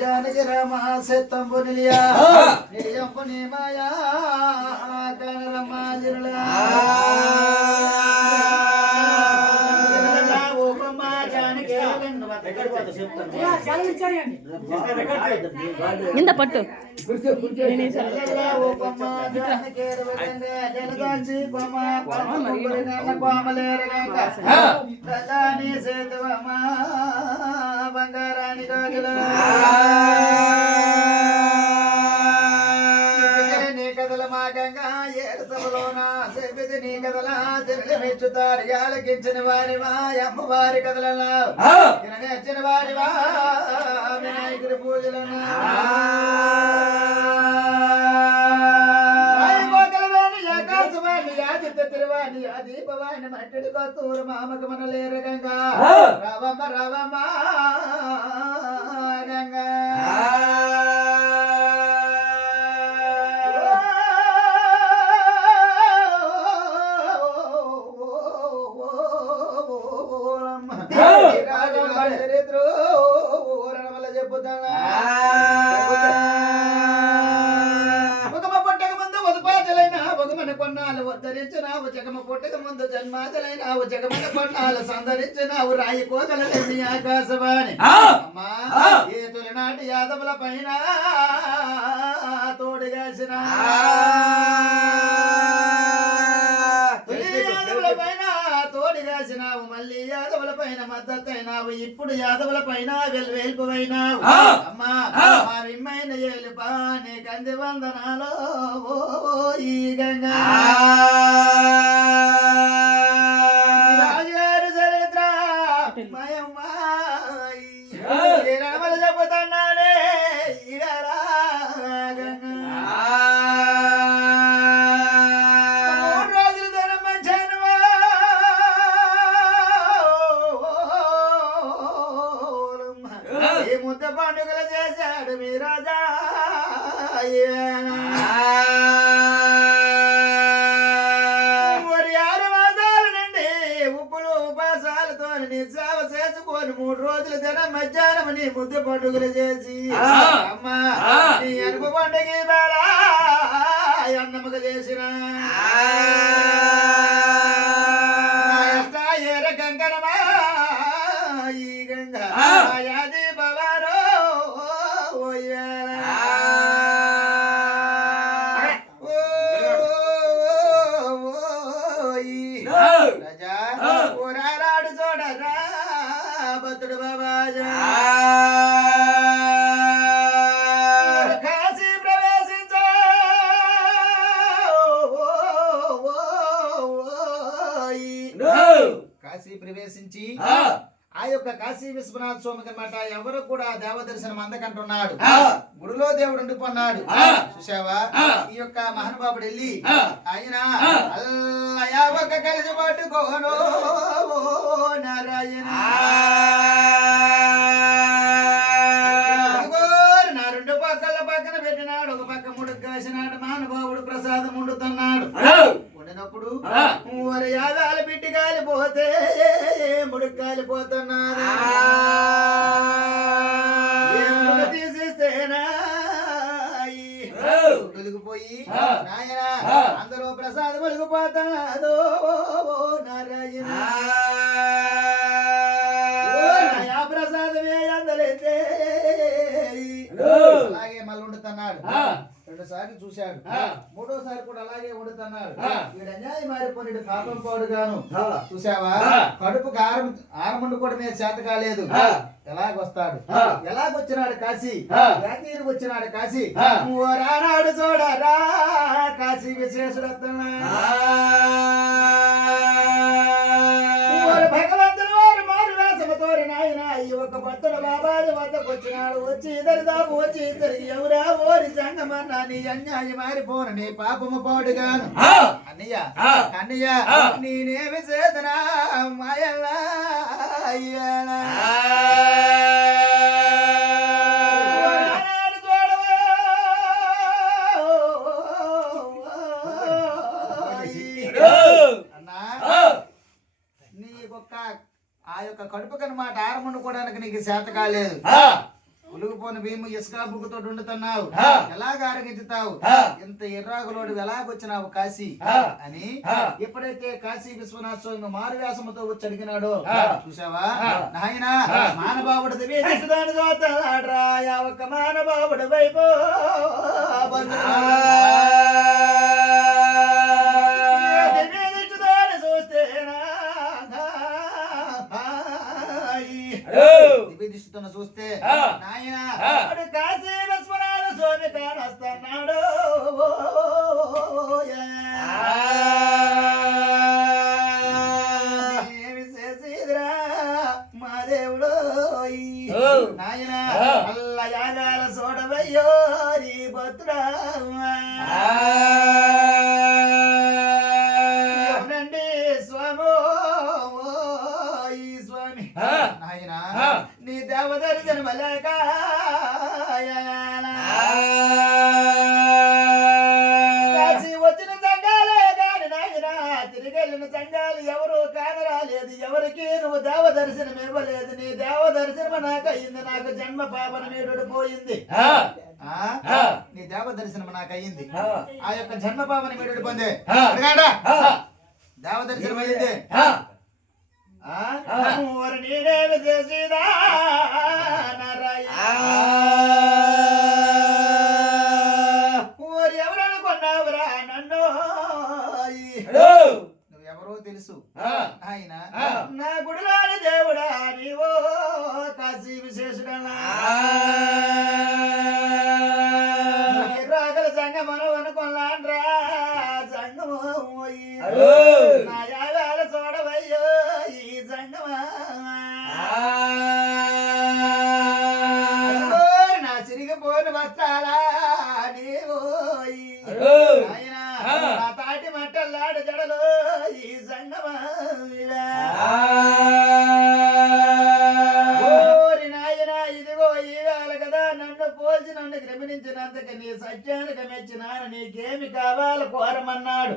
జానకి రామ సెత్తంబు నిలియా నిలియంపు నీమాయా కనరమ్మ జిరులా ఇంత పట్టు బంగారాని కాగల నీ కథల మాగంగా ఏడు సభలోన చెబిది నీ కథల మెచ్చుతారు ఆలకించిన వారివా అమ్మవారి కథలలో నచ్చిన వారివా వినాయకుడి పూజలను తిరువాణి దీపవాణి మట్టడి కొత్తూరు మామకు మన లేరు గంగా రావమ్మ రావమ్మ గంగా చరిత్ర వల్ల చెప్పుతానా కొన్నాళ్ళు ఉద్ధరించినావు జగమ పుట్టక ముందు జన్మాదలైనావు జగమన కొన్నాళ్ళు సందరించినావు రాయి కోదలని ఆకాశవాణి అమ్మా ఏ తొలినాటి యాదవుల పైన తోడుగాసిన యాదవుల పైన తోడుగాసినావు మళ్ళీ యాదవుల పైన మద్దతైనావు ఇప్పుడు యాదవుల పైన వెల్పువైనావు అమ్మా మా విమ్మైన ఏలుపా నీకు అంది వందనాలు ఈ గంగా రాజుగారి చరిత్ర మయమ్మ చెబుతున్నానే ముద్ద పండుగలు చేశాడు మీ రాజా మరి 6 మాసాల నుండి ఉప్పులు ఉపాసాలతో నీ సేవ చేసుకొని 3 రోజులు దినం మధ్యాహ్నం నీ ముద్ద పండుగలు చేసి అమ్మా నీ అనుపు పండుగ వేళ అన్నమ్మక చేసిన ఏ రకంగా ఈ గంగా భద్రుడు బాబాజా కాశీ ప్రవేశించా కాశీ ప్రవేశించి ఆ యొక్క కాశీ విశ్వనాథ స్వామికి అన్నమాట ఎవరు కూడా దేవ దర్శనం అందకంటున్నాడు గుడిలో దేవుడు ఉండిపోన్నాడు చూసావా ఈ యొక్క మహానుభావుడు వెళ్ళి ఆయన అల్లయా ఒక కలిసి పట్టుకోను నారాయణ నా 2 పక్కల పక్కన పెట్టినాడు ఒక పక్క ముడుకు కాసినాడు మహానుభావుడు ప్రసాదం వండుతున్నాడు వండినప్పుడు మరి యాదాలు బిడ్డి కాలిపోతే ముడుకు కాలిపోతున్నాడు తీసిస్తేనా వెలిగిపోయి నాయన అందరూ ప్రసాదం వెలిగిపోతాదో నారాయణ ప్రసాదమే అందరైతే అలాగే మళ్ళీ వండుతున్నాడు 2 సార్లు చూశాడు 3వ కూడా అలాగే వండుతున్నాడు వీడు అన్యాయం మారిపోయిన పాపం పాడుగాను చూసావా కడుపుకు ఆరమండుకోవడమే చేత కాలేదు ఎలాగొస్తాడు ఎలాగొచ్చినాడు కాశీ యాతీరు వచ్చినాడు కాశీ రానాడు చూడరా కాశీ విశ్వేశ్వరత్న భగవంతుడు వారు మారు వేసమతోరి నాయన ఈ ఒక భక్తుడు బాబాజీ వద్దకు వచ్చినాడు వచ్చి ఇద్దరు దాపు వచ్చి ఇద్దరికి ఎవరా ఓరి సంగమన్నా నీ అన్యాయం మారిపోను నీ పాపము పాడుగాను అన్నయ్య అన్నయ్య నేనేమి చేతనా మాయలా అన్నా నీకొక్క ఆ యొక్క కడుపు కనమాట ఆరమండుకోవడానికి నీకు చేత కాలేదు. ఉలుగుపోని భీము ఇసుక బుక్కుతో ఉండుతున్నావు, ఎలాగ ఆరగించుతావు, ఇంత ఎర్రాగులోడు ఎలాగొచ్చినావు కాశీ అని ఎప్పుడైతే కాశీ విశ్వనాథ స్వామి మారువేషముతో వచ్చి అడిగినాడో చూసావా నాయన మానబావుడు దివేదాని చూస్తాడ్రా ఒక మానబావుడు వైపు దివ్యదృష్టితో చూస్తే నాయన కాశీ విశ్వనాథ స్వామి కానొస్తున్నాడు. ఏమి చేసేదిరా మా దేవుడు నాయన అల్ల యాగాల చూడవయ్యో నీ భద్రా నీ దేవదరి జన్మలేక కాశీ వచ్చిన సంఘాలే కాని నాయన తిరిగెళ్ళిన సంఘాలు ఎవరు కానరాలేదు, ఎవరికి నువ్వు దేవ దర్శనం ఇవ్వలేదు. నీ దేవ దర్శనం నాకు అయింది, నాకు జన్మ పాపన మీడు పోయింది. నీ దేవ దర్శనం నాకు అయింది, ఆ యొక్క జన్మ పాపన మీడు పొందే దేవ దర్శనం అయింది. నేనేమి చేసిదా ఊరు ఎవరనుకున్నావురా నన్ను, నువ్వెవరో తెలుసు ఆయన నా గుడిలోని దేవుడా నీవో కాశీ విశేషుడా రాగల సంగమను అనుకున్నాన్రా సంగము నా యాగాల చూడవయ్యో ఈ సంగమా నా చిరిగిపోని వస్త్రాలా నీవో ఆయన నా తాటి మట్టల్లాడు జడలో ఈ సంగమా నాయన ఇదిగో ఈవేళ కదా నన్ను పోల్చి నన్ను గమనించినందుకు నీ సత్యానికి మెచ్చినాను, నీకేమి కావాలి కోరమన్నాడు.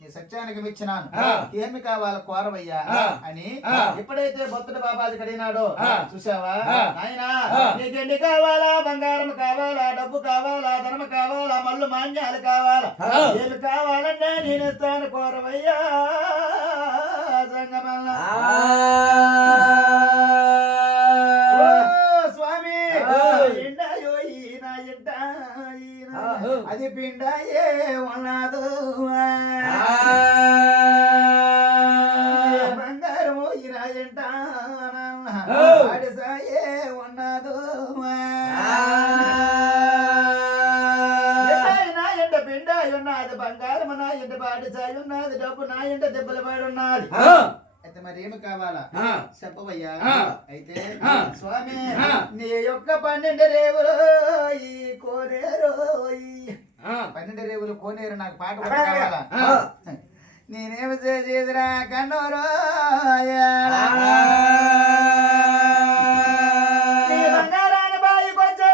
నీ సత్యానికి మెచ్చినాను, ఏమి కావాలి కోరవయ్యా అని ఎప్పుడైతే భక్తుడు బాబాజీ కడిగినాడో చూసావా ఆయన నీకెండి కావాలా, బంగారం కావాలా, డబ్బు కావాలా, ధర్మ కావాలా, మల్లు మాన్యాలు కావాలా, ఏమి కావాలంటే నేను ఇస్తాను కోరవయ్యా సంగమల్ల. స్వామి ఎండాయో ఈయన ఎంట అది పిండాయే ఉన్నదు బంగారము ఈయన ఎంట అడిసాయే ఉన్నదు నా ఎంట పిండాయి ఉన్నది, బంగారము నా ఎంట బాడిసాయి ఉన్నది, డబ్బు నా ఎంట దెబ్బలు పడి ఉన్నది. అయితే మరి ఏమి కావాలా చెప్పవయ్యా. అయితే స్వామి నీ యొక్క 12 రేవులు ఈ కోనేరు 12 రేవులు కోనేరు నాకు పాట కూడా కావాలా. నేనేమి చేసేదిరా కన్నూరు నీ బంగారాన్ని బాయికొచ్చా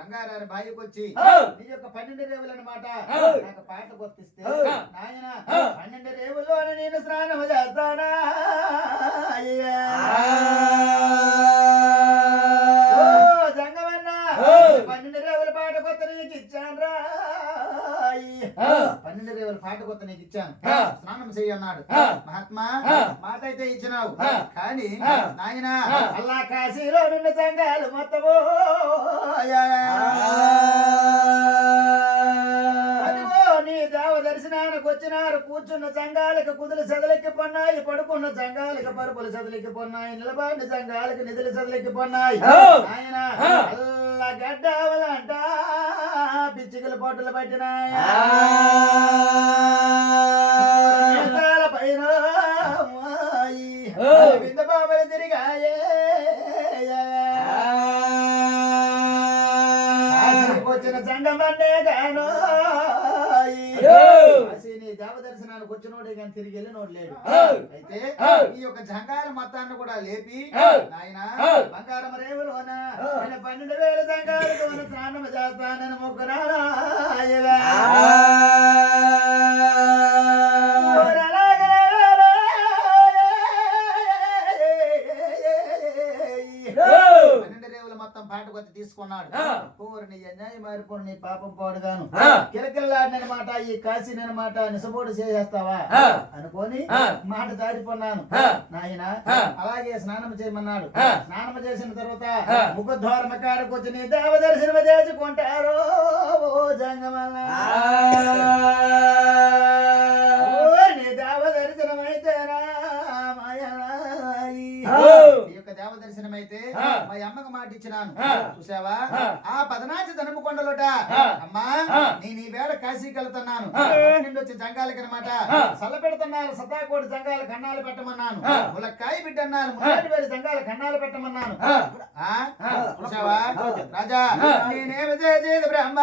బంగారాన్ని బాయికొచ్చి నీ యొక్క 12 రేవులు అన్నమాట నాకు పాట గుర్తిస్తే నాయన 12 రేవుల్లో నేను స్నానం చేస్తానా. జంగమన్నా 12 రేవుల పాట కొత్త నీకు ఇచ్చాను రా, 12 రేవుల పాట కొత్త నీకు ఇచ్చాను, స్నానం చెయ్యన్నాడు. మహాత్మా మాట అయితే ఇచ్చినావు కానీ నాయన అల్లా కాశీలో నిన్న సంఘాలు మొత్తము నీ దేవ దర్శనానికి వచ్చినారు. కూర్చున్న సంఘాలకు కుదులు చదలెక్కి పొన్నాయి, పడుకున్న సంఘాలకు పరుపులు చదలెక్కి పొన్నాయి, నిలబడిన సంఘాలకు నిధులు చదలెక్కి పొన్నాయి. ఆయన అల్ల గడ్డవలంట పిచ్చికలు పొట్టులు పట్టినాయి పైన బింద బాబలు తిరిగాయే. వచ్చిన సంగమన్నే గాను కాశీని దేవ దర్శనానికి వచ్చినోడే కానీ తిరిగి వెళ్ళినోడు లేడు. అవును. అయితే ఈ యొక్క జంగాల మొత్తాన్ని కూడా లేపి నాయన బంగారం రేవులోన 12,000 జంగాలతోన స్నానం చేస్తానని మొక్కురాడా మొత్తం పాట కొద్ది తీసుకున్నాడు. నీ అన్యాయం మారిపోను నీ పాపం పాడుగాను కిలకిల్లాడినమాట ఈ కాశీనమాట నిసబోడు చేసేస్తావా అనుకోని మాట దారిపోన్నాను నాయన. అలాగే స్నానం చేయమన్నాడు. స్నానం చేసిన తర్వాత ముఖద్వారమ కాడకు వచ్చి నీ దేవ దర్శనం చేసుకుంటారు జంగమల్ల నీ దేవ దర్శనం అయితేరా ఈ యొక్క దేవ దర్శనం అయితే మా అమ్మకు మాట ఇచ్చినాను చూసావా. ఆ పదనాచి ధనము కొండలోట అమ్మా నేను ఈ వేళ కాశీకి వెళ్తున్నాను. వచ్చి జంగాలకి అనమాట సల్ల పెడుతున్నాను. సతాకోటి జంగాల కన్నాలు పెట్టమన్నాను. ములక్కాయ బిడ్డ అన్నాను. 3,000 జంగాల కన్నాలు పెట్టమన్నాను. చూసావా రాజా నేనేమి చేసేది బ్రహ్మ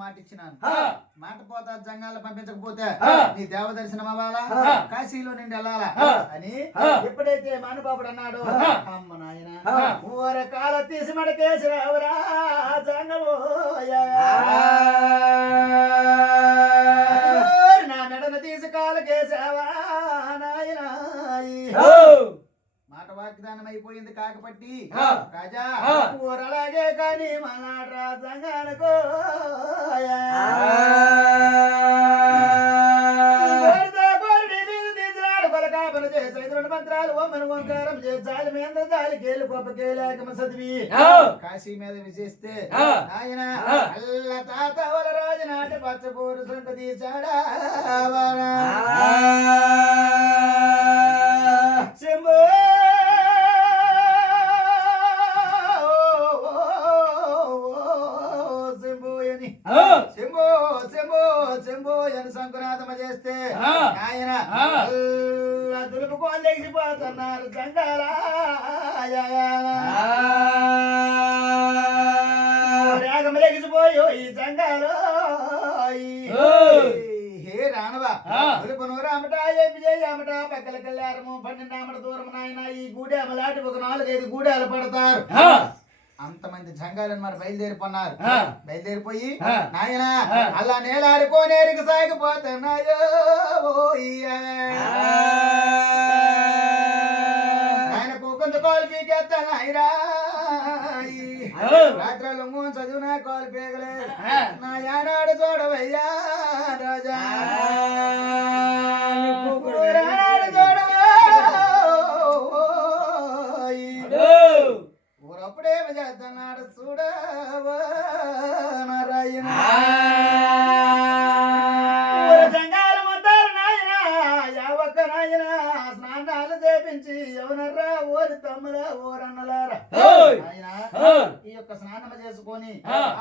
మాట ఇచ్చినాను. మాట పోతా జంగాల పంపించకపోతే నీ దేవ దర్శనం అవ్వాలా కాశీలో నుండి వెళ్ళాలా అని ఎప్పుడైతే మానుబాబుడు అన్నాడు అమ్మ నాయన ఊర కాల తీసి మడకేసి రావురా జంగమో నా మెడను తీసి కాలకేసావా నాయన. మాట వాగ్దానం అయిపోయింది కాకపట్టి రాజా ఊరలాగే కానీ మనాడు రాజంగానుకో బలకాపన చేసి 2 మంత్రాలు ఓమను ఓంకారం చేసాలి మేంద్ర జాలి కేలు గొప్ప కేలాకమ చదివి కాశీ మీద విశేస్తే ఆయన అల్ల తాత వల రాజు నాటి పచ్చబూరు సొంత తీసాడా శంభో శంభో శంభో శంభో అని శంకునాథమ చేస్తే ఆయన దులుపుకొని లెగిసిపోతున్నారు జంగాల రాగం లెగిసిపోయో ఈ జంగాలు హే రానవా దులుపును రామట ఏమి చేయమట పక్కల కళ్యారము 12 ఆమడ దూరం నాయన ఈ గూడెమ లాంటి ఒక 4-5 గూడెలు పడతారు. అంతమంది జంగాలని మరి బయలుదేరిపోన్నారు. బయలుదేరిపోయి నాయన అలా నేలాడుకోనేరికి సాగిపోతున్నాయో ఆయనకు కొంత కాలు పీకెత్తాయిరా రాత్రులు మూడు చదివినా కాలు పీకలేదు నా యానాడు చూడవయ్యా రాజా ఊరప్పుడేమి చేస్తున్నాడు చూడవా నారాయణ జంగాలు మొత్తారు నాయన యావక్క నాయన స్నానాలు చేపించి ఎవనర్రా ఓరి తమ్ములా ఓరన్నలారా ఆయన ఈ యొక్క స్నానం చేసుకొని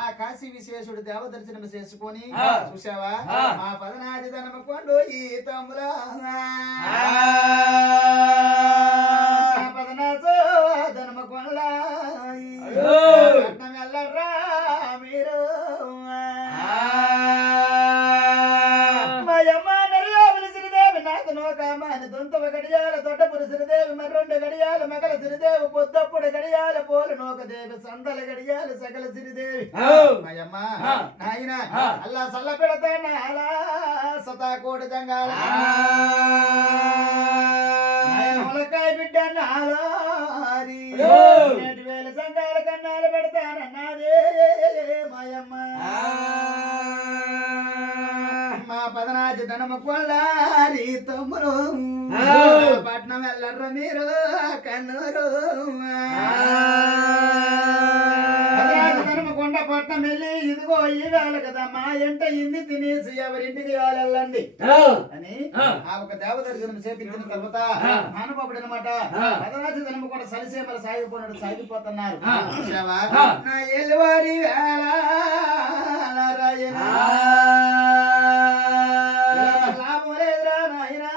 ఆ కాశీ విశేషుడు దేవ దర్శనం చేసుకొని చూసావా మా పదనాది ధనము కొండు ఈ తమ్ములా పదనాచో ధనము కొండలా వెళ్ళరా మీరు కామాని దొంతవ గడియాల తొట్టపురి సిరిదేవి మర్రెండు గడియాల మగల సిరిదేవి పొద్దప్పుడు గడియాల పోలు నోక దేవి సందల గడియాల సకల సిరిదేవి అయ్యమ్మ నాయన అల్లా సల్ల పెడతాను అలా సతాకోటి జంగాల ములకాయ బిడ్డ నాలారి 2,000 జంగాల కన్నాలు పెడతానన్నాదే మాయమ్మ మా పదనాచి ధనము కొల్లారి తమ్ముడు పట్నం వెళ్ళర్ర మీరు కన్నూరు ధనము కొండ పట్నం వెళ్ళి ఇదిగో ఈ వేళ కదా మా ఎంట ఇన్ని తినేసి ఎవరింటికి వెళ్ళండి అని ఆ ఒక దేవ దర్శనం చేపించిన తర్వాత మానబాబుడు అనమాట పదనాచి ధనము కూడా సలిసేమల సాగిపోయినట్టు సాగిపోతున్నారు నా ఎల్లువారి వేళ నారాయణ లాభం లేదురా నాయనా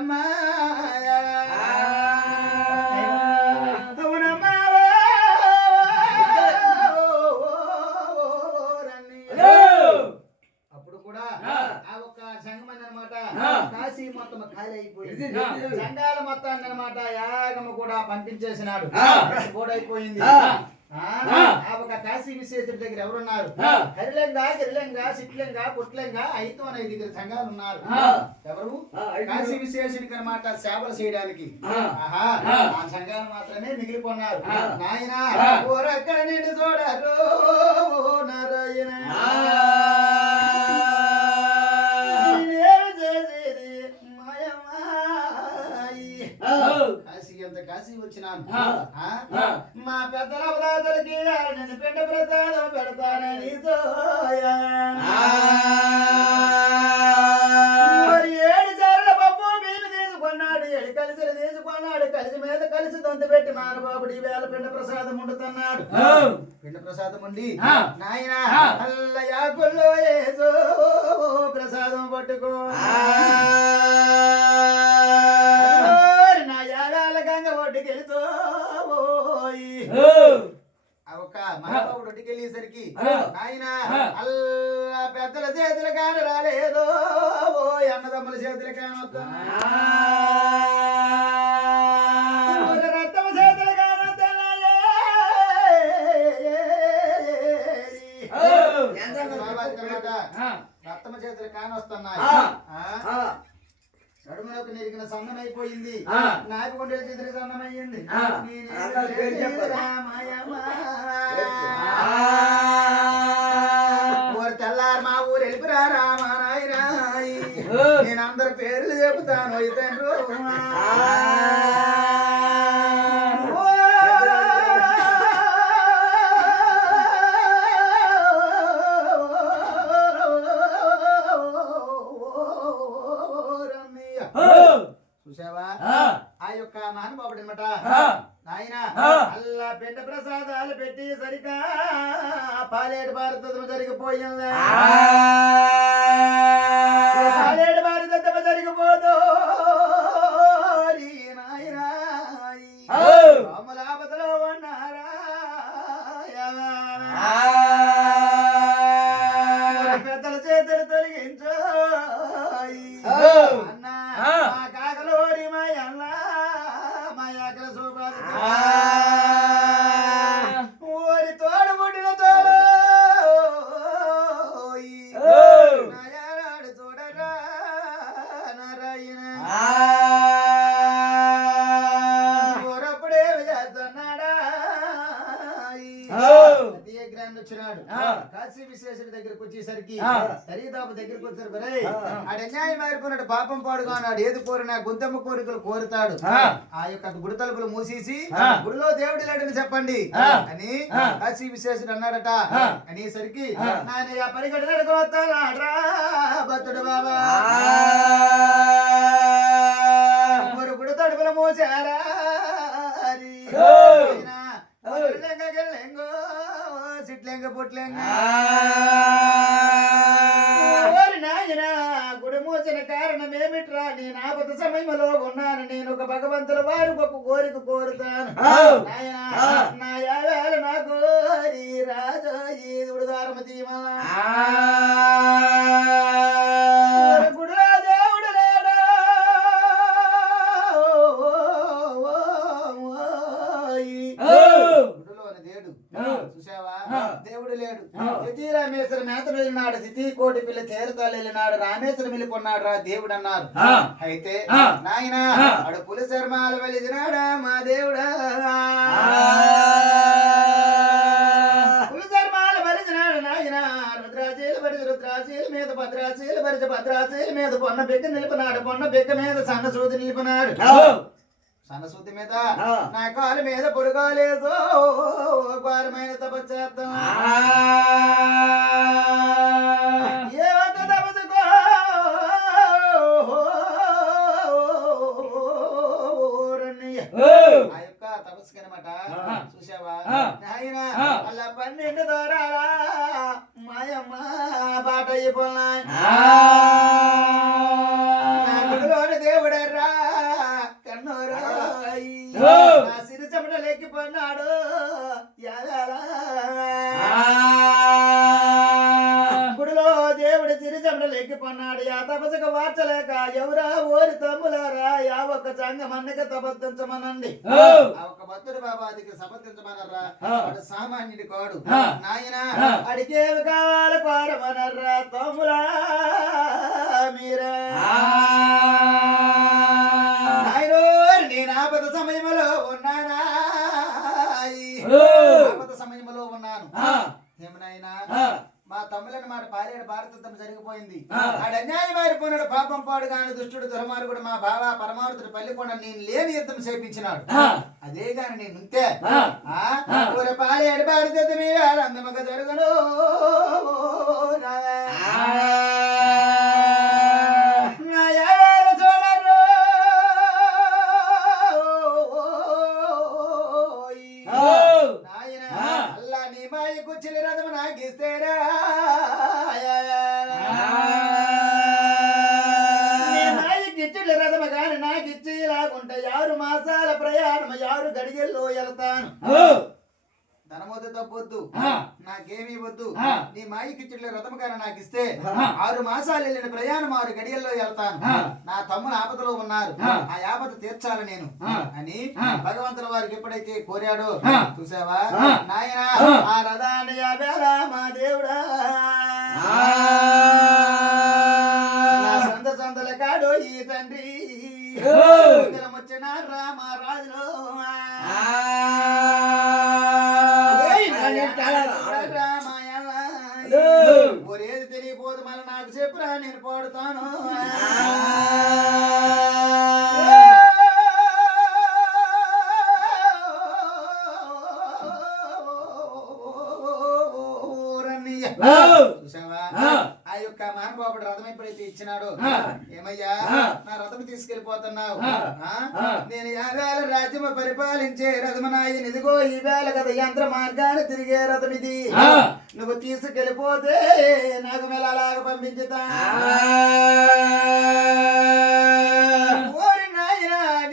అవునమ్మా అప్పుడు కూడా ఆ ఒక్క సంగమని అనమాట కాశీ మొత్తం ఖాళీ అయిపోయింది సంఘాల మొత్తాన్ని అనమాట యాగమ కూడా పంపించేసినాడు కూడా అయిపోయింది ఆ ఒక కాశీ విశేషుడి దగ్గర ఎవరున్నారు హరిలింగ గిరిలింగ సిట్లింగ పుట్లింగ 5 సంఘాలు ఉన్నారు ఎవరు కాశీ విశేషుడికి అనమాట సేవలు చేయడానికి ఆహా ఆ సంఘాలు మాత్రమే మిగిలిపోన్నారు నాయన ఊరక్కడ నిండి చూడరు నారాయణ కాశీ వచ్చినాను మా పెద్దల అవతాతలకి నేను పిండ ప్రసాదం పెడతానని మరి 7 సార్లు పప్పు బియ్యం తీసుకున్నాడు 7 కలిసి తీసుకున్నాడు కలిసి మీద కలిసి దొంత పెట్టి మానబాబుడి వేళ పిండ ప్రసాదం వండుతున్నాడు పిండ ప్రసాదం ఉండి నాయన అల్ల యాకుల్లో ఏదో ప్రసాదం పట్టుకో ఒక మహాబాబుడు ఒడ్డుకెళ్ళేసరికి ఆయన అల్లా పెద్దల చేతులు కాని రాలేదో అన్నదమ్ముల చేతులు కానొద్దు రక్తమ చేతులు రక్తమ చేతులు కానొస్తున్నాయి నడుములకు నెరిగిన సన్నమైపోయింది నాకు కొండల చేతులు సన్నమయ్యింది ఊరు తెల్లారు మా ఊరు వెళ్ళిపోరా రామా నాయనాయి నేను అందరి పేర్లు చెబుతాను అయితే చూసావా ఆ యొక్క మహానుభావుడు అనమాట నాయన అల్లా పిండ ప్రసాదాలు పెట్టి సరిగా పాలేడు భారతత్వం జరిగిపోయింది పాలేడు భారతత్వం జరిగిపోదు నాయన రాములాపదలో ఉన్నారా పెద్దల చేతులు తొలగించు అన్నా మా కాకలోరి మా అన్న మా యాకల సోపాది ఓరి తోడు పుట్టిన తోడు నాయాడు చూడరా నారాయణ ఊరప్పుడే చేస్తున్నాడా వచ్చినాడు కాశీ విశ్వేశ్వరుడి దగ్గరకు వచ్చేసరికి సరిదాపు దగ్గరకు వచ్చారు ఆడు అన్యాయం మారిపోయినాడు పాపం పాడుగా ఉన్నాడు ఏది కోరినా గుంతమ్మ కోరికలు కోరుతాడు ఆ యొక్క గుడి తలుపులు మూసేసి గుడిలో దేవుడు లేడని చెప్పండి అని కాశీ విశ్వేశ్వరుడు అన్నాడట అనేసరికి నాయన పరిగెడకు వస్తాడా భక్తుడు బాబా గుడి తలుపులు మూసారా సిట్లేంగ పొట్లేంగ నాయన గుడి మూసిన కారణం ఏమిట్రా నేను ఆపద సమయంలో ఉన్నాను నేను ఒక భగవంతుల వారి గొప్ప కోరిక కోరుతాను నాయన నా యావేళ నా కోరి రాజా ఈ దుడుదారమ తీమల గుడిలో దేవుడు లేడా చూసావా దేవుడు లేడు సిటీ రామేశ్వర మేత వెళ్ళినాడు సిటీ కోటి పిల్ల తేరతాలు వెళ్ళినాడు రామేశ్వరం వెళ్ళిపోన్నాడు రా దేవుడు అన్నారు అయితే నాయన అడు పులి శర్మాలు వెలిసినాడా మా దేవుడా పులి శర్మాలు వెలిసినాడు నాయన రుద్రాచీల మీద భద్రాచీల పరిచ భద్రాచీల మీద పొన్న బెక్క నిలిపినాడు పొన్న బెక్క మీద సన్న సూది నిలిపినాడు సన్నసూతి మీద నా కాలు మీద పొడుగాలేదు ఘోరమైన తపస్సేద్దాం తపస్సుకో ఆ యొక్క తపస్సుకి అనమాట చూసావా నాయన అలా 12 దూరాలా మాయమ్మ బాట అయిపోయి దేవుడర్రా దేవుడు సిరిజమడలు ఎక్కిపన్నాడు ఆ తపసక వార్చలేక ఎవరా ఓరి తమ్ములారా యా ఒక్క సంగమన్నక తపస్తించమనండి ఆ ఒక్క భక్తుడు బాబా దగ్గర సమర్థించమనర్రా వాడు సామాన్యుడి కాడు నాయన అడిగేవి కావాలి కోరమనర్రా తమ్ములా మీరా నాయనో నేను ఆపద సమయంలో ఉన్నానా ఆపద సమయంలో ఉన్నాను ఏమనైనా మా తమ్ములని మాట పారేడు భారతత్వం జరిగిపోయింది ఆడు అన్యాయం మారిపోయినాడు పాపం పాడు గాని దుష్టుడు దుర్మార్గుడు మా బావ పరమావృతుడు పల్లికొండ నేను లేని యుద్ధం చేపించినాడు అదే గాని నేను ఉంటే ఊరి పాలేడు భారతత్వం అందమక జరుగును గడిగెల్లో వెళ్తాను ధనమోద తప్పొద్దు నాకేమీ వద్దు నీ మాయికిచ్చుల రథం కానీ నాకు ఇస్తే 6 మాసాలు వెళ్ళిన ప్రయాణం 6 గడియల్లో వెళ్తాను నా తమ్ముడు ఆపదలో ఉన్నారు ఆ ఆపద తీర్చాలి నేను అని భగవంతుని వారికి ఎప్పుడైతే కోరాడో చూసావా నాయన ఆ రథాన్ని మా దేవుడా సంద సందల కాడో ఈ తండ్రి వచ్చిన రామరాజులో ఒరేది తెలియపోదు మళ్ళీ నాకు చెప్పురా నేను పాడుతాను చూసావా ఆ యొక్క మహానుభావుడు రథం ఎప్పుడైతే ఇచ్చినాడో ఏమయ్యా నా రథం తీసుకెళ్లిపోతున్నావు నేను 50 రాజ్యము పరిపాలించే రథమనాయని ఇదిగో ఈ వేళ కదా యంత్ర మార్గాన్ని తిరిగే రథం ఇది నువ్వు తీసుకెళ్లిపోతే నాకు మెలాగా పంపించుతా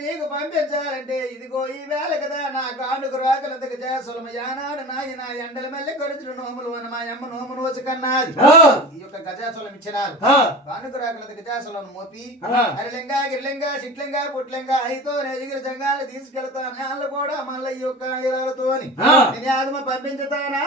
నీకు పంపించాలంటే ఇదిగో ఈ వేళ కదా నా కానుకు రాకలంతకు చేసలమ యానాడు నాయన ఎండల మళ్ళీ గడుచులు నోములు అని మా అమ్మ నోమును వచ్చి కన్నాది ఈ యొక్క గజాసులం ఇచ్చినారు కానుకు రాకలంతకు గజాసులను మోపి అరిలింగా గిరిలింగా సిట్లింగా పుట్లింగా అయితో ఎగిరి జంగాలు తీసుకెళ్తాను వాళ్ళు కూడా మళ్ళీ ఈ యొక్క ఇరాలతో నేను ఆగమ పంపించుతానా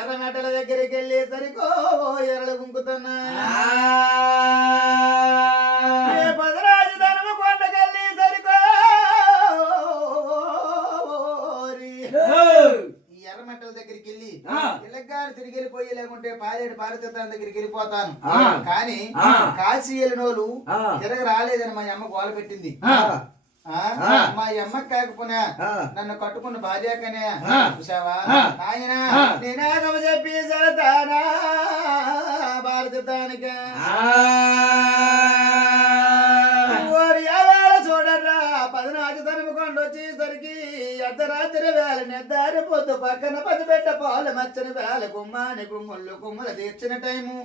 ఎర్రమెట్టల దగ్గరికి వెళ్ళేసరికో ఎర్రలు గుంకుతున్నా పదరాజు ధనము కొండకెళ్ళేసరికో ఈ ఎర్రమెట్టల దగ్గరికి వెళ్ళి ఇళ్ళగాని తిరిగి వెళ్ళిపోయి లేకుంటే పాలేడు పారితత్వం దగ్గరికి వెళ్ళిపోతాను కానీ కాశీ వెళ్ళినోళ్ళు తిరగ రాలేదని మా అమ్మ గోల పెట్టింది మా అమ్మకి కాకపోయినా నన్ను కట్టుకున్న భార్యకనే చూసావా ఆయన నేనాగమ చెప్పి చదువుతానా భారతతానిక చూడర్రా 14 తరము కొండొచ్చేసరికి అర్ధరాత్రి వేళ నెద్దారి పొద్దు పక్కన 10 పెట్ట పాలు మచ్చని వేళ గుమ్మాని గుమ్ముళ్ళు గుమ్మల తీర్చిన టైము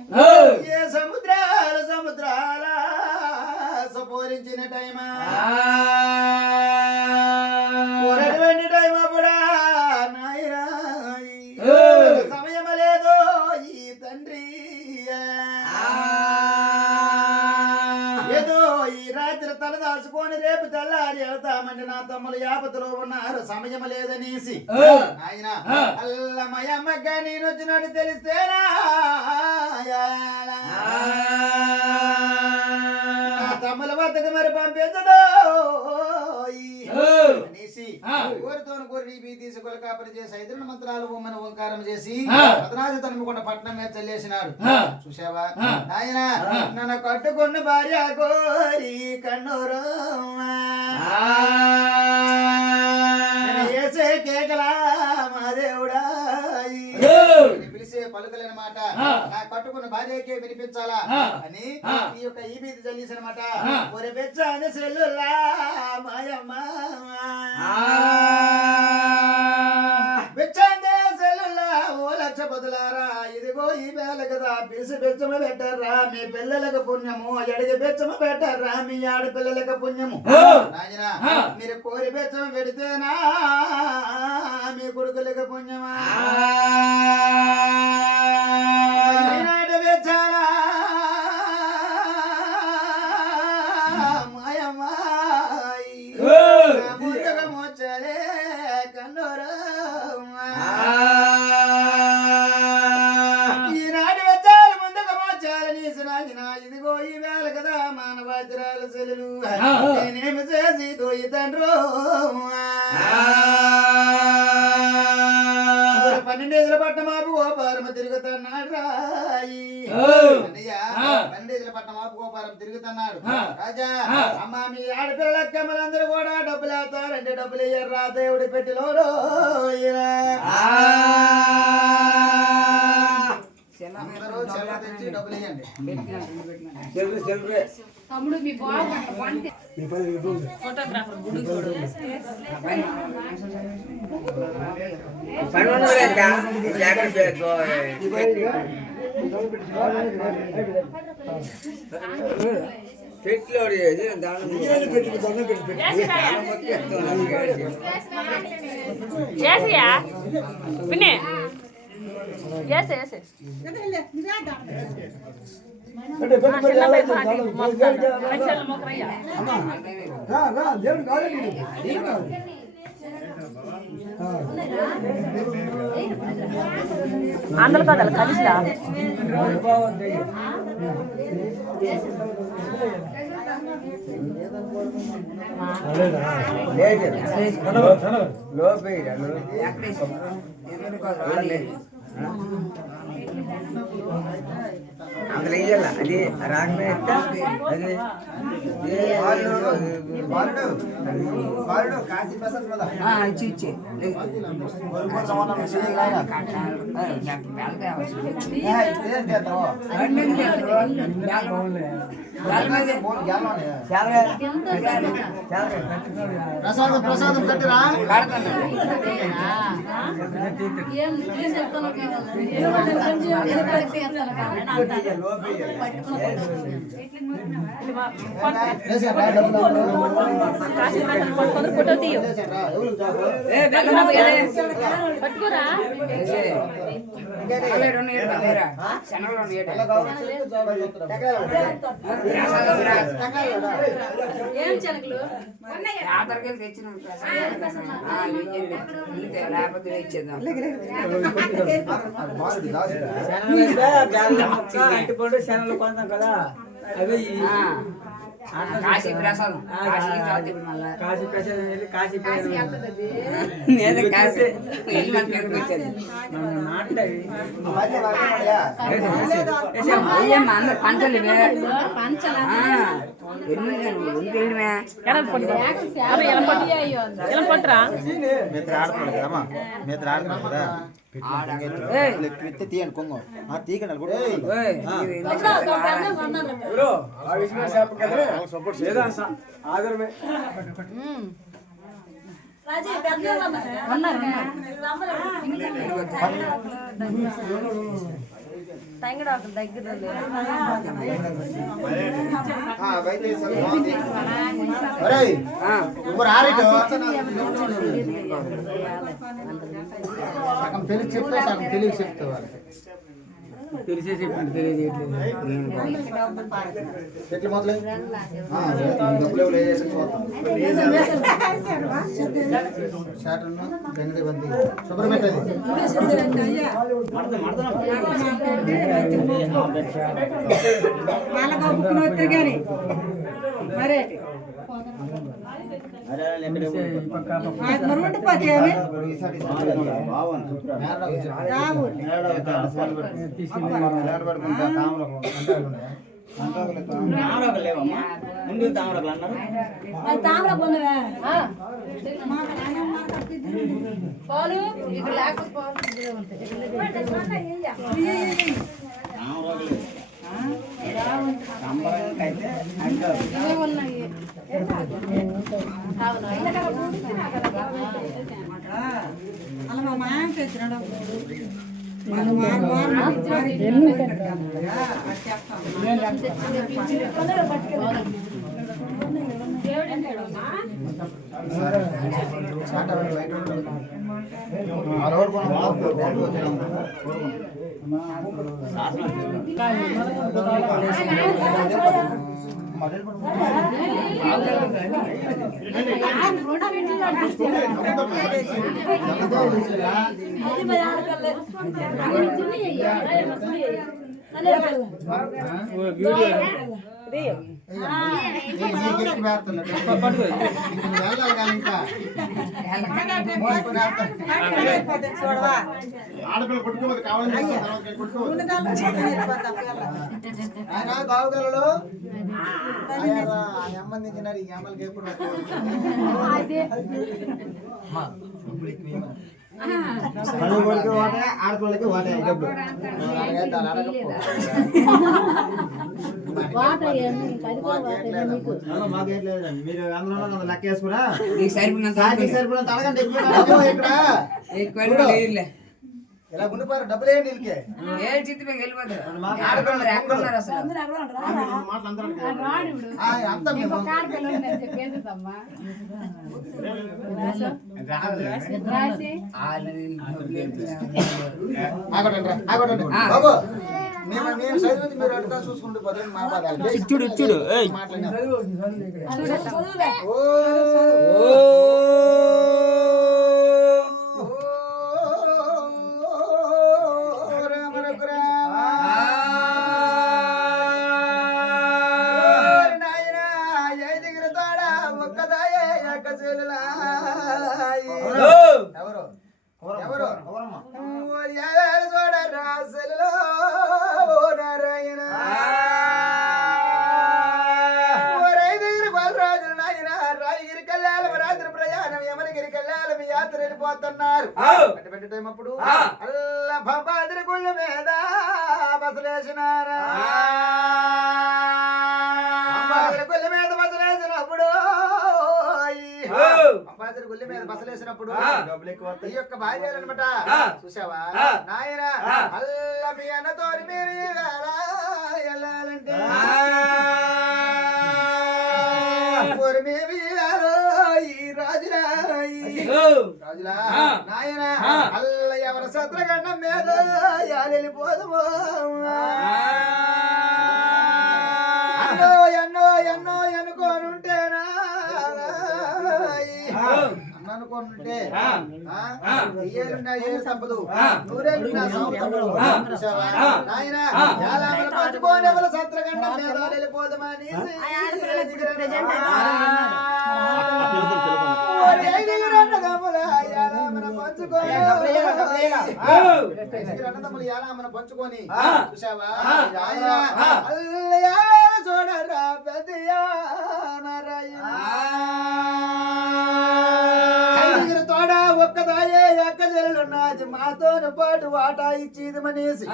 ఏ సముద్రాల పోరించిన టైమా టైం అప్పుడా నాయనా సమయం లేదో ఈ తండ్రి ఏదో ఈ రాత్రి తలదాచుకొని రేపు తెల్లారి వెళ్తామండి నా తమ్ములు యాపతిలో ఉన్నారు సమయం లేదనేసి ఆయన అల్లమయ్యమ్మగా నేను వచ్చినట్టు తెలిస్తేనా తమ్ముల వద్దకు మరి పంపించదు అనేసి కోరితో కోరి తీసుకొని కాపరి చేసి 5 మంత్రాలు బొమ్మను ఓంకారం చేసి 14 తనుముకున్న పట్నం మీద చల్లేసినాడు చూసావా నాయన నన్ను కట్టుకున్న భార్య కోరి కన్నూరు ఏసే కేకలా మా దేవుడా పిలిసే పలుకలేని మాట నా కట్టుకున్న భార్యకే వినిపించాలా అని ఈ యొక్క ఈ బీది చల్లేసిన మాట ఒరే బెచ్చ అని సెల్లులా మాయమ్మ బిచ్చందే సెల్లుల్లా ఓ లక్షపతులారా ఇదిగో ఈ వేళ కదా పిలిసి బెచ్చమ పెట్టారా మీ పిల్లలకు పుణ్యము ఎడిగి బెచ్చమ పెట్టారా మీ ఆడపిల్లలకు పుణ్యము నాయనా మీరు కోరి బెచ్చమ పెడితేనా మీ కొడుకులకు పుణ్యమా ఈనాడు బెచ్చాలా మాయమ్మాయి ముందుగా మోచలే కన్నోరు ఈనాటి వచ్చారు ముందుగా మోచారు నీసునాగిన ఇదిగో ఈ వేళ కదా మానవాతిరాల సెల్లులు నేనేమి చేసి దోయి తండ్రు 12 పట్టమాపు గోపారం తిరుగుతున్నాడు రాయి 12 పట్టమాపు గోపారం తిరుగుతున్నాడు రాజా అమ్మ మీ ఆడపిల్లల కమ్మలందరూ కూడా డబ్బులు వేస్తారంటే డబ్బులు ఇయ్యరా దేవుడి పెట్టిలో అందరూ చెల్ల తెచ్చి డబ్బులు ఇయ్యండి తమ్ముడు మీ బాగుంది ఫోటోగ్రాఫర్ గుడి కూడా వినే అందరు కదలు కలిసిరా అందులో ఇయ్యాల అది రాగమే అది కాశీ ప్రసాద్ కదా ఇచ్చి ప్రసాదం ప్రసాదం కట్టిరా ఫోటో తీయు పట్టుకోరా ఏం చెనకలు లేకపోతే ఇచ్చేద్దాం శనలు కొందాం కదా అవి కాశీ ప్రసాదం కాశీ ప్రసాదం వెళ్ళి కాశీ కాశీ అందరు పంచలు పట్టురా తీయండి కొంగ తీకండి ఆదరమే తంగడాకు దగ్గర సగం తెలిసి చెప్తా సగం తెలియక చెప్తా తెలిసే చెప్పండి తెలియజేయట్లేదు ఎట్లా మొదలై వెంకట బంది శుభ్రం పెట్టది పాలు ఇక్కడ లేకపోతే ఉన్నాయి ఆడపిల్ల కొట్టుకోవద్దు కావాలని బావుగలలో సంబంధించినారు ఈ అమ్మలకి ఎప్పుడు ఆడపిల్లకి వాటే మాకేట్లేదండి మీరు అందులో లెక్క వేసుకురా సరిపడినంత అడగండి ఇక్కడ ఇలా ఉండిపోయారు డబ్బులు ఏంటి వీళ్ళకి అంతా బాబు మేము చదివింది మీరు అడుగుతా చూసుకుంటూ పదండి మా బాధ పోతున్నారు అప్పుడు అల్లా బాబాదిరి గుళ్ళ మీద బసలేసినారా గుళ్ళ మీద బసలేసినప్పుడు బాబాదిరి గుళ్ళ మీద బసలేసినప్పుడు ఈ యొక్క భార్య అనమాట చూసావా నాయన అల్లా మీ అన్నతోని మీరు వెళ్ళాలంటే రాజులా నాయన అల్ల ఎవరి సత్రగండం మీద వెళ్ళిపోదమో ఎన్నో ఎన్నో ఎన్నో అనుకోనుంటేనా అనుకోనుంటే ఏళ్ళు తప్పదు నూరేళ్ళున్నా నాయన పట్టుకోని ఎవరి సత్రగండం మీద వెళ్ళిపోదమని పంచుకొని చూసావా చూడరా పెద్దయా తోడ ఒక్కదాయే ఎక్క జల్లున్నది మాతో పాటు వాటా ఇచ్చేది మనేసి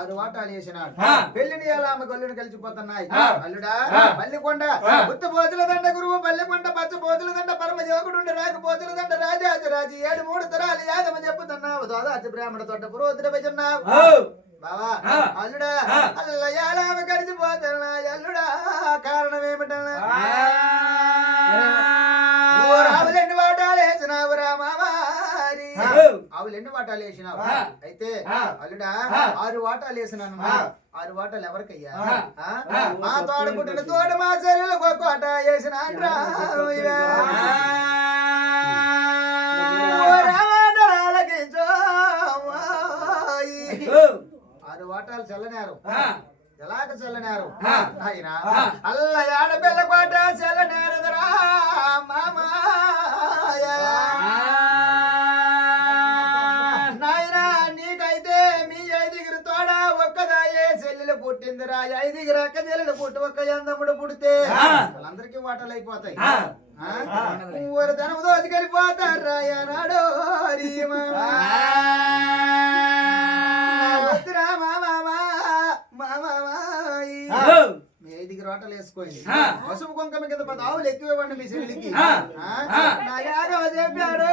6 వాటాలు వేసినాడు పెళ్లిని ఎలా ఆమె గొల్లుని కలిసిపోతున్నాయి అల్లుడా పల్లికొండ గుత్తు పోతుల దండ గురువు పల్లికొండ పచ్చ పోతుల దండ పరమ యోగుడు రాకపోతుల దండ రాజాజరాజు 7 తరాలు యాదమ చెప్పుతున్నావు దోదాచి బ్రాహ్మణ తోట పురోహితుడు భజన్నావు బావా అల్లుడా అల్ల యాలామ కలిసిపోతున్నా అల్లుడా కారణం ఏమిటన్నా ఆవులెన్ని వాటాలు వేసినావు రామావారి ఆవులెన్ని వాటాలు వేసినావు అయితే అల్లుడా 6 వాటాలు వేసినాను 6 వాటాలు ఎవరికయ్యా మా తోడ పుట్టిన తోట మా చెల్లెలు కోట వేసిన ఆరు వాటాలు చల్లనారు ఎలాగ చల్లనారు ఆయన అల్ల ఆడపిల్ల కోట చల్లనారుదరా నాయనా నీకైతే మీ 5 తోడ ఒక్కదాయే చెల్లెలు పుట్టిందిరా 5 అక్క చెల్లెలు పుట్టి ఒక్క ఎందముడు పుడితే వాళ్ళందరికీ వాటాలు అయిపోతాయి ఊరు ధనము దోచుకెళ్ళిపోతారా నాడు మీ 5 రోటలు వేసుకోండి పసుపు కుంకమ కింద 10 ఆవులు ఎక్కువ ఇవ్వండి మీ చెల్లికి నా యాగ చెప్పాడు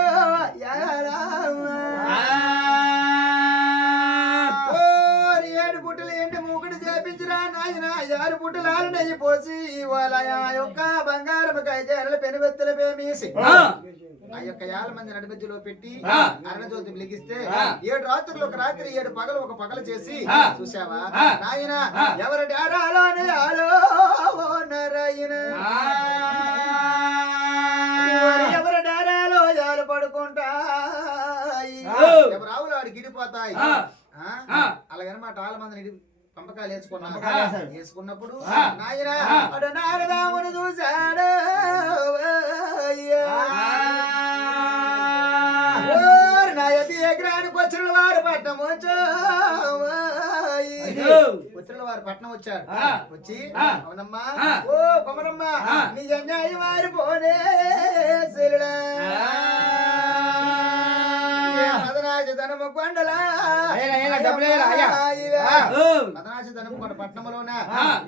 పుట్టలాలు నెయ్యి పోసి వాళ్ళ ఆ యొక్క బంగారం కైజేరలు పెనుబెత్తుల పేమేసి ఆ యొక్క 50 మంది నడిమధ్యలో పెట్టి అరణజ్యోతి వెలిగిస్తే 7 రాత్రులు ఒక రాత్రి 7 పగలు ఒక పగలు చేసి చూసావా నాయన ఎవరి డారాలోనే ఆలో నారాయణ ఎవరి డారాలో యాలు పడుకుంటాయి ఎవరు ఆవులు ఆడి గిడిపోతాయి అలాగనమాట 6 మంది పంపకాలు వేసుకున్నప్పుడు నాయన అడు నారదామును చూశాడు ఎకరానికి వచ్చిన వారు పట్నం వచ్చిన వారు పట్నం వచ్చాడు వచ్చి అవునమ్మా ఓ కొమరమ్మ నీ అన్యాయం వారి పోనే మదనాశధనము కొండలా మదనాశధనము కొండ పట్నంలోన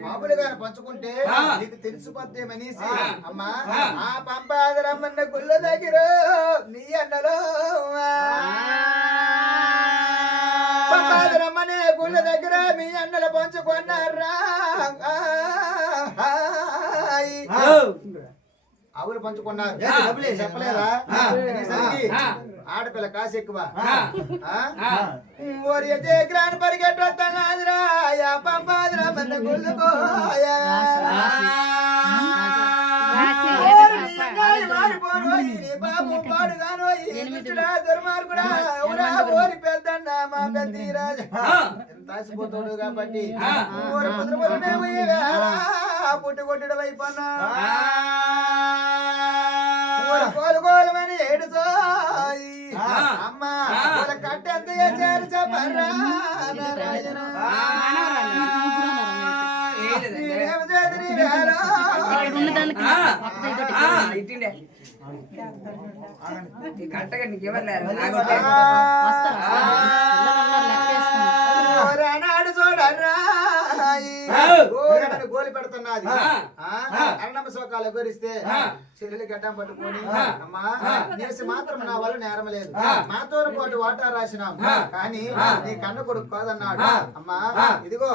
మామూలు గారు పంచుకుంటే నీకు తెలిసిపోద్దేమనేసి అమ్మా ఆ పంపాదరమ్మన్న గుళ్ళ దగ్గర నీ అన్నలో పంపాదరమ్మనే గుళ్ళ దగ్గర మీ అన్నలు పంచుకున్నారా ఆవులు పంచుకున్నారు చెప్పలేదా ఆడపిల్ల కాసు ఎక్కువ ఎకరాన్ని పరిగెట్టొస్తాదిరా పంపాదిరా మన గుళ్ళుకోయా బాబు పాడుగాను దుర్మార్గుడా ఓరి పెద్దన్న మా పెద్ద రాజా ఎంత ఆసిపోతాడు కాబట్టి పుట్టి కొట్టడం అయిపోయినా కోలుకోలమని ఏడుచోయి అమ్మా కట్టెంత చేశారు చెప్పరా నారాయణ కట్టగా నీకు ఇవ్వలేరు నాడు చూడరా గోలి పెడుతున్నది అన్నమ్మ శోకాలు ఎగరిస్తే చెల్లెలు గడ్డం పట్టుకొని అమ్మా నేసి మాత్రం నా వల్ల నేరం లేదు మాతో పాటు వాటా రాసినాం కానీ నీ కన్న కొడుకు కాదన్నాడు అమ్మా ఇదిగో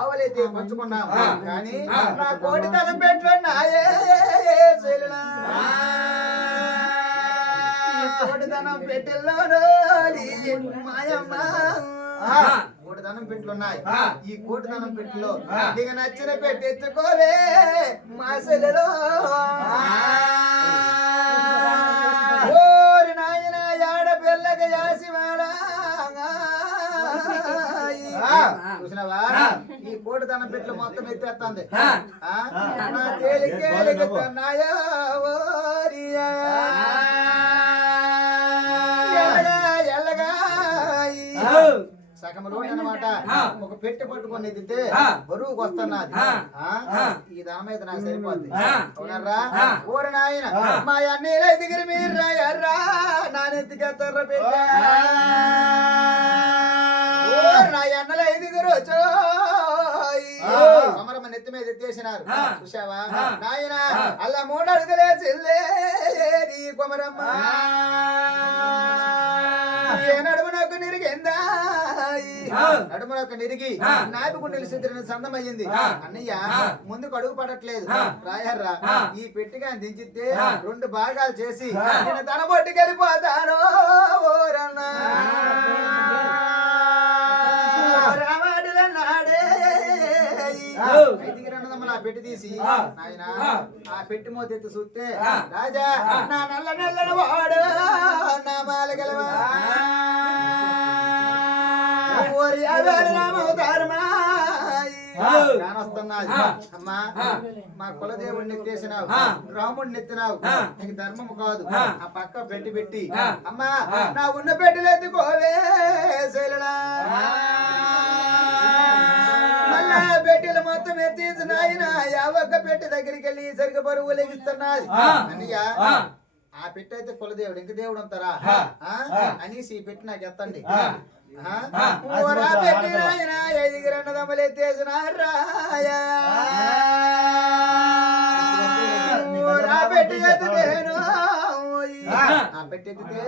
ఆవులైతే పంచుకున్నాం కానీ నా కోటి తల పెట్లు నాయే కోటిదనం పెట్టెల్లోనో మాయమ్మ కోటిదనం పెట్లు ఉన్నాయి ఈ కోటిదనం పెట్టులో నీకు నచ్చిన పెట్టి ఎత్తుకోవే మా సెలలో ఓరి నాయన ఆడపిల్లకి యాసివాడా చూసినావా ఈ కోటిదనం పెట్లు మొత్తం ఎత్తేస్తుంది తేలికేలిగుతున్నాయా ఓరియా సగం రోడ్ అనమాట ఒక పెట్టె పట్టుకొని ఎత్తితే బరువుకు వస్తున్నది ఈ దాని మీద నాకు సరిపోద్ది అవునర్రా ఓరి నాయన మా అన్నీల ఎదిగిరి మీరు రాయర్రా నానెత్తికెత్తర్ర పెట్టా నా అన్నల ఎదిగిరు సమరమ్మ నెత్తి మీద ఎత్తేసినారు చూసావా నాయన అలా 3 అడుగులేసిల్లే నీ కొమరమ్మ నడుమునొక్క నిరిగిందా నడుమునొక్క నిరిగి నాయకుకుండలి సిద్ధుని సందమయ్యింది అన్నయ్య ముందుకు అడుగు పడట్లేదు రాయర్రా ఈ పెట్టిగా దించితే 2 భాగాలు చేసి నేను తన బొట్టుకి వెళ్ళిపోతాను ఓరన్నా పెట్టి తీసి ఆయన ఆ పెట్టి మోతెత్తి చూస్తే రాజా నా నల్ల నల్లని వాడు నా మాలగలవా వస్తున్నది అమ్మా మా కులదేవుడిని ఎత్తేసినావు రాముడిని ఎత్తినావు నీకు ధర్మము కాదు ఆ పక్క పెట్టి అమ్మా నా ఉన్న పెట్టెలు ఎత్తుకోవే శైలడా పెట్టెలు మొత్తం ఎత్తేసి నాయన యావక్క పెట్టె దగ్గరికి వెళ్ళి సరిగ్గా బరువు లెగిస్తున్నది అన్నయ్య ఆ పెట్టె అయితే కులదేవుడు ఇంక దేవుడు అంటారా అనేసి ఈ పెట్టి నాకు ఎత్తండి పెట్టి నాయన 5 అన్నదమ్ములు ఎత్తేసిన రాయా పెట్టి ఎత్తుతేను ఆ పెట్టి ఎత్తితే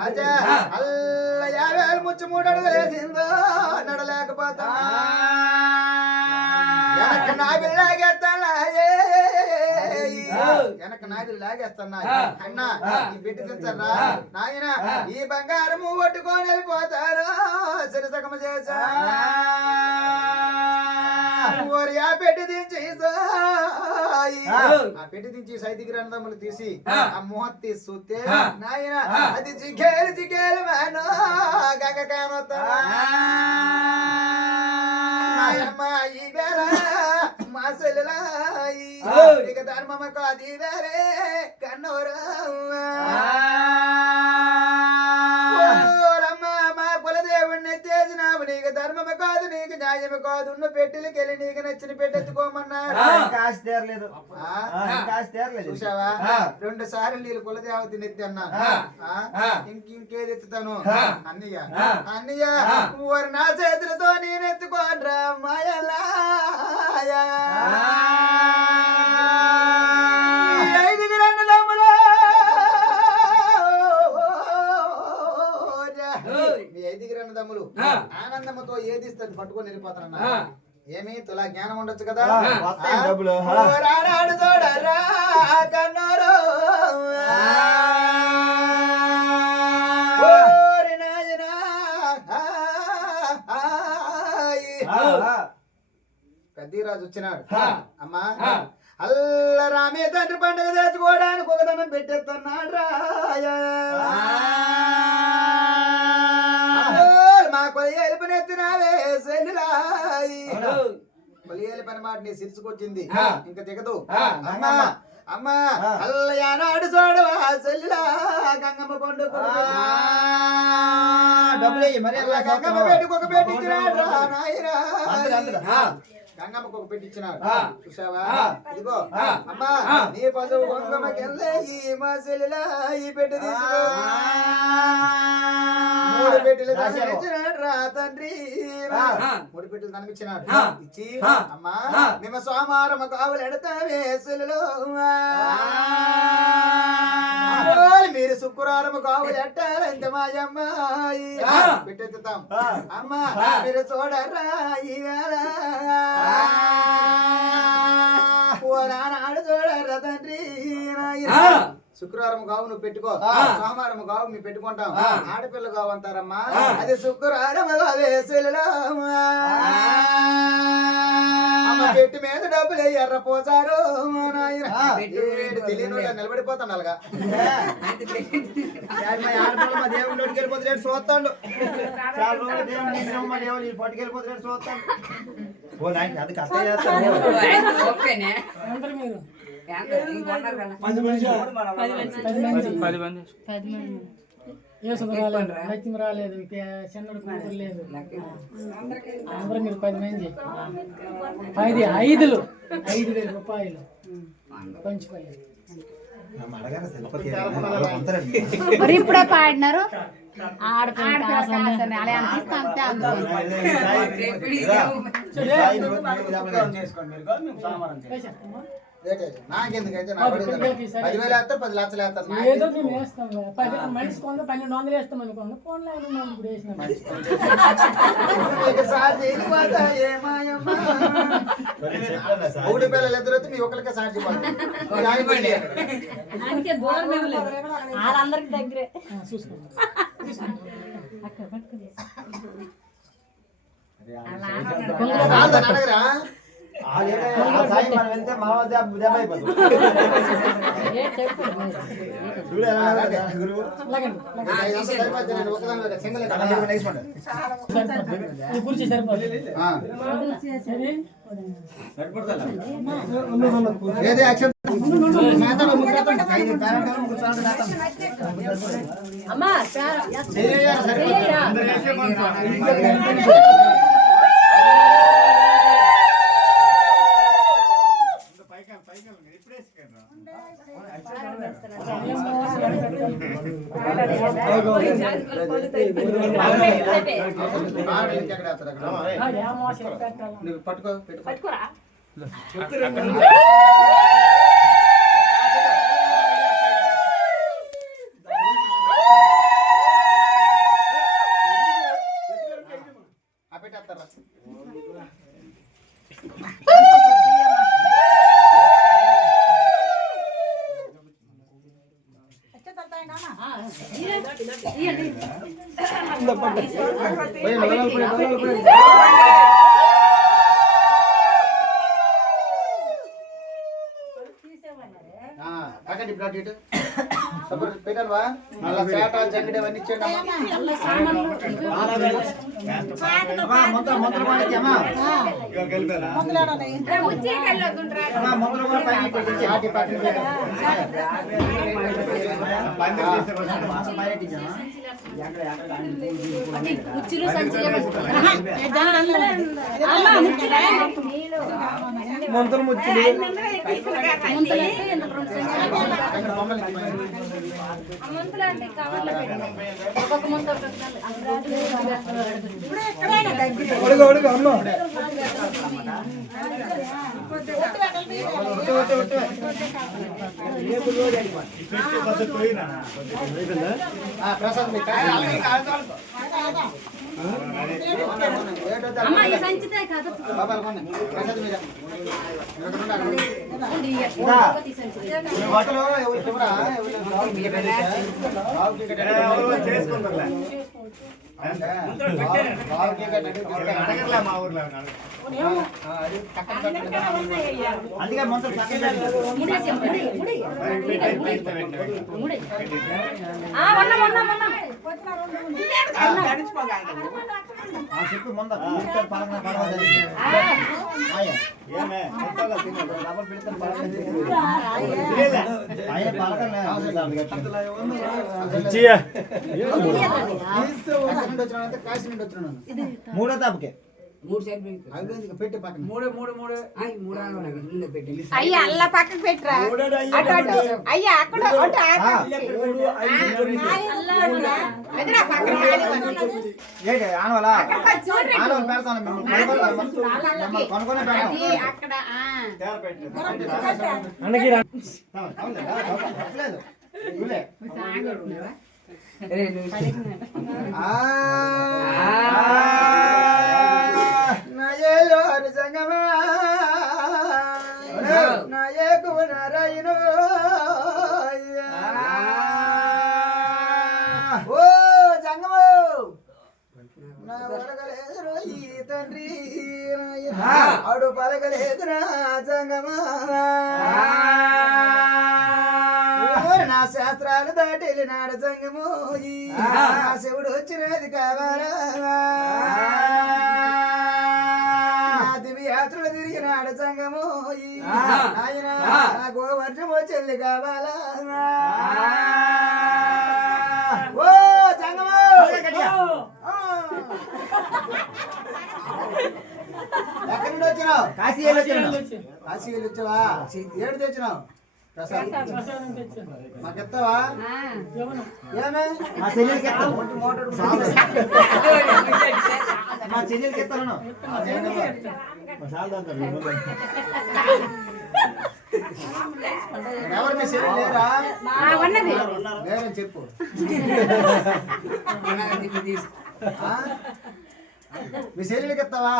రాజా అల్ల 50 ముచ్చు 3 అడుగులు వేసిందో నడలేకపోతా వెనక నాగులు లాగేస్తానాయే వెనక నాగులు లాగేస్తున్నా అన్నా ఈ బిడ్డ తెచ్చరా నాయన ఈ బంగారము పట్టుకొని వెళ్ళిపోతారు సిరసకమ చేసా ఓరి ఆ పెట్టి దించి ఆ పెట్టి దించి సైతి గ్రంథములు తీసి ఆ మొహం తీసి చూస్తే నాయన అది జిగేలు మేనో గగ కానొత్తా ఈ వేళ మా సెల్లాయి ఇక ధర్మమ కాది వేరే కన్నోరా మా కులదేవుడిని చేసినావు నీకు ధర్మమ కాదు నీకు న్యాయము కాదు ఉన్న పెట్టెలకి వెళ్ళి నీకు నచ్చిన పెట్టెత్తుకోమన్నాడు చూసావా 2 సార్లు నీళ్ళు కులదేవతని ఎత్తి అన్నాను ఇంకేది ఎత్తుతాను అన్నయ్య ఊరు నా చేతులతో నేను ఎత్తుకోనరా మాయలా దమ్ములు ఆనందముతో ఏదిస్తుంది పట్టుకొని వెళ్ళిపోతానన్నా ఏమి తులా జ్ఞానం ఉండొచ్చు కదా రానాడు తోడరా కన్నోరు కద్దీరాజు వచ్చినాడు అమ్మా అల్ల రామే తండ్రి పండుగ తెచ్చుకోవడానికి ఒక దండం పెట్టేస్తున్నాడు రాయా మా కొలియాలి పని ఎత్తినావే సెల్లులాయి కొలియాలి పని మాట నీ సిరుచుకొచ్చింది ఇంకా దిగదు అమ్మా అమ్మా అల్లయానాడు చూడవా సెల్లులా గంగమ్మ పండు గంగమ్మ పెట్టుకు ఒక పెట్టించినాడు నాయనా గంగమ్మకు ఒక పెట్టించినాడు చూసావా ఇదిగో అమ్మా నీ పశువు గంగమ్మకెళ్ళే ఈ మా సెల్లులా ఈ పెట్టి తీసుకో 3 పెట్టెలు తనమిచ్చినాడు రా తండ్రి 3 పెట్టెలు తనమిచ్చినాడు ఇచ్చి అమ్మా మేము సోమవారం కావులు ఎడతామే సెల్లులో మీరు శుక్రవారం కావులు ఎట్టారు ఎంత మాయమ్మాయి పెట్టెత్తుతాం అమ్మా మీరు చూడరా ఈ వేళ నాడు చూడరా తండ్రి శుక్రవారం గావు నువ్వు పెట్టుకో సోమవారం గావు మేము పెట్టుకుంటాం ఆడపిల్ల గావు అంటారమ్మా అది శుక్రవారం వేసెల్లో పెట్టి మీద డబ్బులు ఎర్ర పోసారు తెలియని నిలబడిపోతాను అలాగా మా దేవుడికి వెళ్ళిపోతే చూస్తాడు పట్టుకెళ్ళిపోతే చూస్తాడు అది కష్టం చేస్తాను రాలేదు చెన్నడు కూతురు లేదు అందరూ మీరు 10 మంది 5,000 రూపాయలు పంచిపోయారు మరి ఇప్పుడే పాడినారు నాకెందుకైతే 10,000 వేస్తారు 10 లక్షలు వేస్తారు ఏదో మేము వేస్తాం మనిషి కొంత 1200 వేస్తాం అనుకోండి ఫోన్లో ఇప్పుడు వేసినాం ఒకటి పిల్లలు ఎదురు మీ ఒకరికే సాక్షి వాళ్ళందరికి దగ్గరే చూసుకోండి అడగరా మనం వెళ్తే మా దెబ్బ అయిపోతుంది కుర్చీ సరిపోతుంది అమ్మా పట్టుకోరా పెట్టేస్తారా కాకండి ఇప్పుడు అటు ఇటు సపోర్ట్ పెట్టాలవా మళ్ళా చేట జంగడి అవన్నీ ఇచ్చేయండి అమ్మా మొత్తం మొత్తం మనకి అమ్మా మొత్తం కూడా పైన పెట్టేసి ఆటి పక్కన ముచ్చులు సంచులు మంతులు ముచ్చులు మంతులు అంటే కవర్లో పెట్టినాయి ఒక్కొక్క ముందు అడుగు అడుగు అమ్మ ప్రసాద్ అమ్మ ఈ సంచితే కాదు బాబా ప్రసాద్ మీద హోటలో ఎవరు కెమెరా అందుకే మొత్తం చెప్పు ముందు కాశీ నుండి వచ్చినాను మూడో తాపకే పెట్టి పక్కన అయ్యా అల్ల పక్కకు పెట్టరా అటు అటు అయ్యా అక్కడ ఆనవాలా ఆనవాళ్ళు పెడతాను మిమ్మల్ని కొనుక్కొని నయలో సంగమా నాయకు నారాయణ ఓ సంగమో నా వరగలేదు ఈ తండ్రి ఆడు పలకలేదు నా సంగమా నా శాస్త్రాలు దాటి వెళ్ళినాడు సంగము శివుడు వచ్చినది కావాలా యాత్రలు తిరిగినాడు సంగము ఆయన గోవర్ధం చెల్లి కావాలా ఓ సంగము ఎక్కడి నుండి వచ్చినావు కాశీ వెళ్ళి వచ్చినావు కాశీ వెళ్ళి వచ్చావా ఏడు తెచ్చినావు మాకెత్తావా ఏమే మా చెల్లెలకి ఎత్తావు మా చెల్లెలకి ఎత్తాను ఎవరు మీ చెల్లెలు లేరా లేరని చెప్పు మీ చెల్లెలకి ఎత్తావా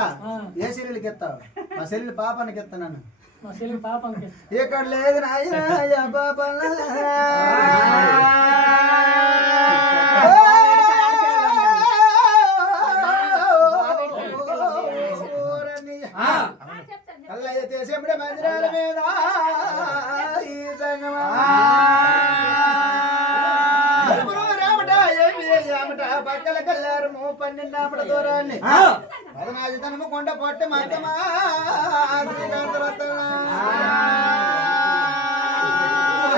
ఏ చెల్లెలకి ఎత్తావు మా చెల్లెలు పాపానికి ఎత్తాను ఇక్కడ లేదు నాయన పాప కళ్ళయ్య చేసేప్పుడే మందిరాల మీద ఈ సంగమా పక్కల కల్లారము 12 ఆపడ దూరాన్ని 14 తనము కొండ పొట్టి మాతమా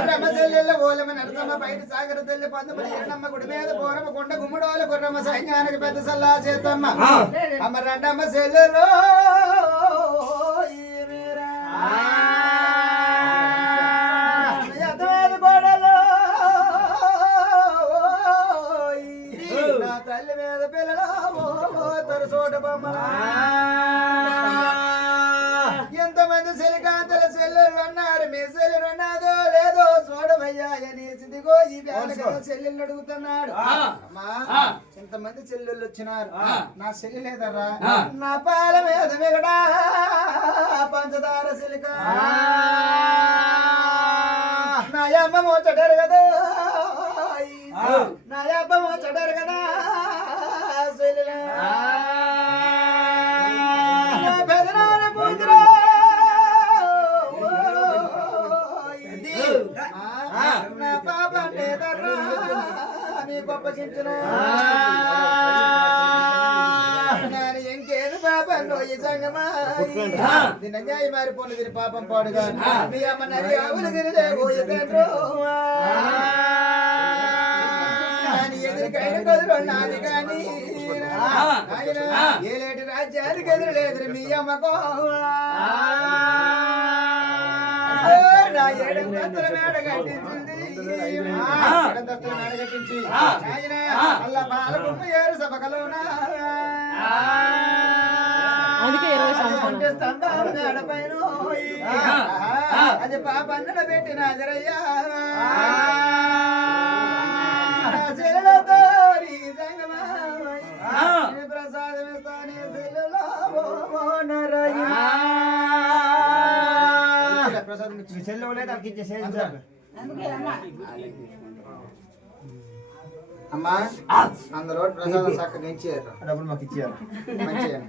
రమ్మ చెల్లెళ్ళ ఓలమ నడతమ్మ బయట సాగర తెల్లి పందమని ఎన్నమ్మ గుడి మీద పోరమ్మ కొండ గుమ్మడోల గుర్రమ్మ సైన్యానికి పెద్ద సల్లా చేతమ్మ అమ్మ రెండమ్మ చెల్లెలు తల్లి మీద పిల్లలు చోట బొమ్మ ఎంతమంది చెలికాంతల చెల్లెళ్ళు అన్నారు మీ చెల్లెలు అన్నాదో లేదో చూడమయ్యా అని సిదిగో ఈ చెల్లెళ్ళు అడుగుతున్నాడు అమ్మా ఇంతమంది చెల్లెళ్ళు వచ్చినారు నా చెల్లి లేదర్రా నా పాల మీద మిగడా పంచదార సిలిక నా అమ్మ మోచడరు కదా నా అబ్బమ్మ చడారు కదా చెల్లెలా. నా పెదనాన్న కూతురు నా పాప లేదర్రా నీ గొప్పగించును. నేను ఇంకేది పాపంలో ఈ సంగమా నిన్న న్యాయ మారిపోను దీని పాపం పాడుగా మీ అమ్మ నరి ఆవులు గిరిలేవు ఇద్దరు ఎదురికైన కదురు నాది కానీ ఏలేటి రాజ్యానికి ఎదురులేదు మీ అమ్మకో. నా ఏడంతస్తుల మేడ కట్టించింది ఏడంతస్తుల మేడ కట్టించి ఆయన అల్ల పాలకుమ్మ ఏరు సభకలోన అందుకే 20 సంవత్సరాలు స్తంభాలు మేడ పైన అది పాపన్నడ పెట్టిన అదరయ్యా ప్రసాదం ఇస్తానే ప్రసాదం ఇచ్చి చెల్లె వాళ్ళకి ఇచ్చేసేది అమ్మా అందరూ ప్రసాదం చక్కగా ఇచ్చారు డబ్బులు మాకు ఇచ్చారు మంచిగా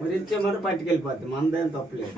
మరి ఇచ్చే మరి పట్టుకెళ్ళిపోద్ది మనదేం తప్పలేదు.